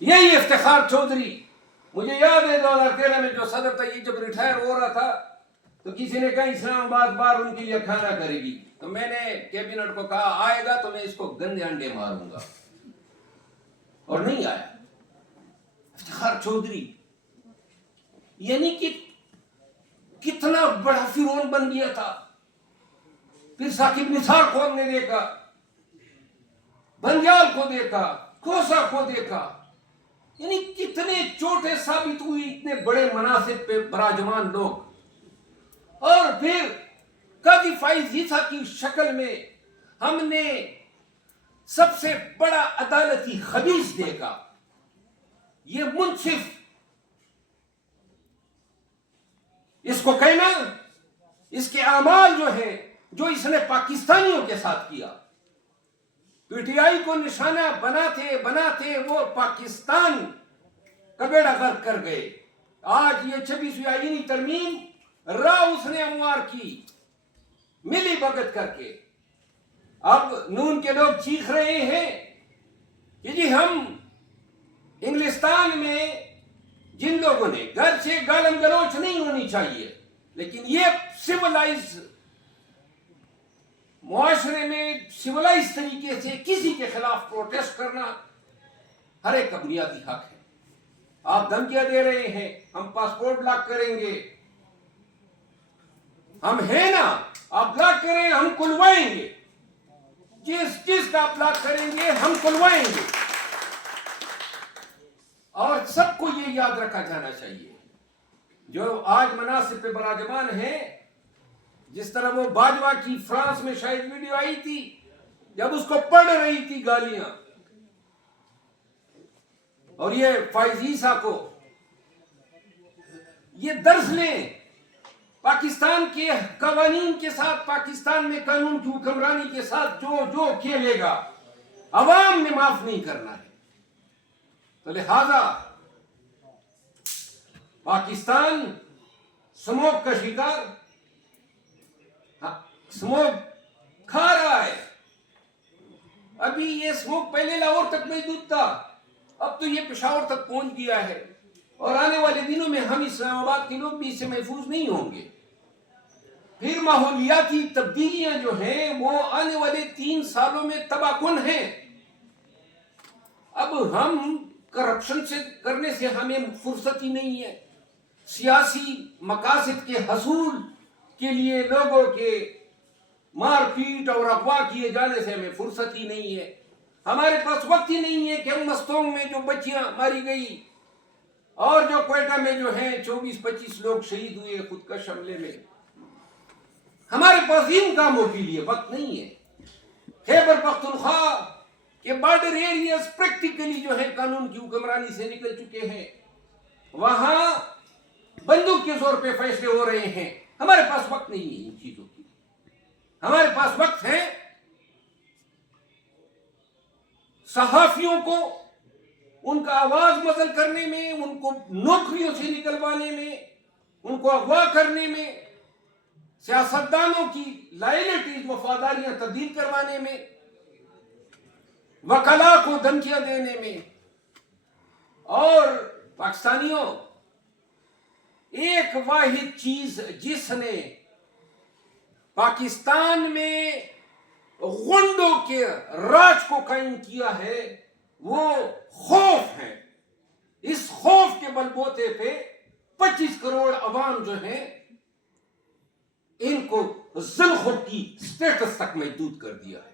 یہی افتخار چودھری، مجھے یاد ہے 2013 میں جو صدر تھا، یہ جب ریٹائر ہو رہا تھا تو کسی نے کہا اسلام آباد بار ان کے لیے کھانا کرے گی، تو میں نے کیبنٹ کو کہا آئے گا تو میں اس کو گندے انڈے ماروں گا، اور نہیں آیا۔ افتخار چودھری یعنی کہ کتنا بڑا فرعون بن گیا تھا۔ پھر ثاقب نثار کو ہم نے دیکھا، بنجال کو دیکھا، کوسا کو دیکھا، یعنی کتنے چھوٹے ثابت ہوئے اتنے بڑے مناصب پہ براجمان لوگ۔ اور پھر قاضی فائز عیسیٰ کی شکل میں ہم نے سب سے بڑا عدالتی خبیث دیکھا، یہ منصف، اس کو کہنا، اس کے اعمال جو ہیں جو اس نے پاکستانیوں کے ساتھ کیا، پی ٹی آئی کو نشانہ بناتے بناتے وہ پاکستان کا بیڑا غرق کر گئے۔ آج یہ 26ویں آئینی ترمیم اس نے ہموار کی ملی بھگت کر کے۔ اب نون کے لوگ چیخ رہے ہیں کہ جی ہم انگلستان میں جن لوگوں نے، گرچہ گالم گلوچ نہیں ہونی چاہیے، لیکن یہ سیولائز معاشرے میں سیولائز طریقے سے کسی کے خلاف پروٹیسٹ کرنا ہر ایک کا بنیادی حق ہے۔ آپ دھمکیاں دے رہے ہیں ہم پاسپورٹ بلاک کریں گے، ہم ہیں نا، آپ بلاک کریں ہم کھلوائیں گے، جس چیز کا آپ بلاک کریں گے ہم کھلوائیں گے۔ اور سب کو یہ یاد رکھا جانا چاہیے، جو آج مناصب پہ براجمان ہیں، جس طرح وہ باجوہ کی فرانس میں شاید ویڈیو آئی تھی جب اس کو پڑھ رہی تھی گالیاں، اور یہ فائز عیسیٰ کو یہ درس لیں، پاکستان کے قوانین کے ساتھ، پاکستان میں قانون کی حکمرانی کے ساتھ جو کھیلے گا عوام نے معاف نہیں کرنا ہے۔ تو لہذا پاکستان سموک کا شکار، سموک کھا رہا ہے۔ ابھی یہ سموک پہلے لاہور تک محدود تھا، اب تو یہ پشاور تک پہنچ گیا ہے، اور آنے والے دنوں میں ہم اسلام آباد کے لوگ بھی اس سے محفوظ نہیں ہوں گے۔ پھر ماحولیاتی تبدیلیاں جو ہیں وہ آنے والے 3 سالوں میں تباہ کن ہیں۔ اب ہم کرپشن سے کرنے سے ہمیں فرصت ہی نہیں ہے، سیاسی مقاصد کے حصول کے لیے لوگوں کے مار پیٹ اور اغوا کیے جانے سے ہمیں فرصت ہی نہیں ہے۔ ہمارے پاس وقت ہی نہیں ہے کہ ہم مستونگ میں جو بچیاں ماری گئی اور جو کوئٹہ میں جو ہیں 24-25 لوگ شہید ہوئے خودکش حملے میں، ہمارے پاس ان کاموں کے لیے وقت نہیں ہے۔ خیبر پختونخوا کے بارڈر ایریاز پریکٹیکلی جو ہے قانون کی حکمرانی سے نکل چکے ہیں، وہاں بندوق کے زور پہ فیصلے ہو رہے ہیں۔ ہمارے پاس وقت نہیں ہے ان چیزوں کی، ہمارے پاس وقت ہے صحافیوں کو ان کا آواز مزل کرنے میں، ان کو نوکریوں سے نکلوانے میں، ان کو اغوا کرنے میں، سیاستدانوں کی لائلٹیز وفاداریاں تبدیل کروانے میں، وکلاء کو دھمکیاں دینے میں۔ اور پاکستانیوں، ایک واحد چیز جس نے پاکستان میں غنڈوں کے راج کو قائم کیا ہے وہ خوف ہے۔ اس خوف کے بل بوتے پہ 25 کروڑ عوام جو ہیں ان کو ذل خود کی سٹیٹس تک محدود کر دیا ہے۔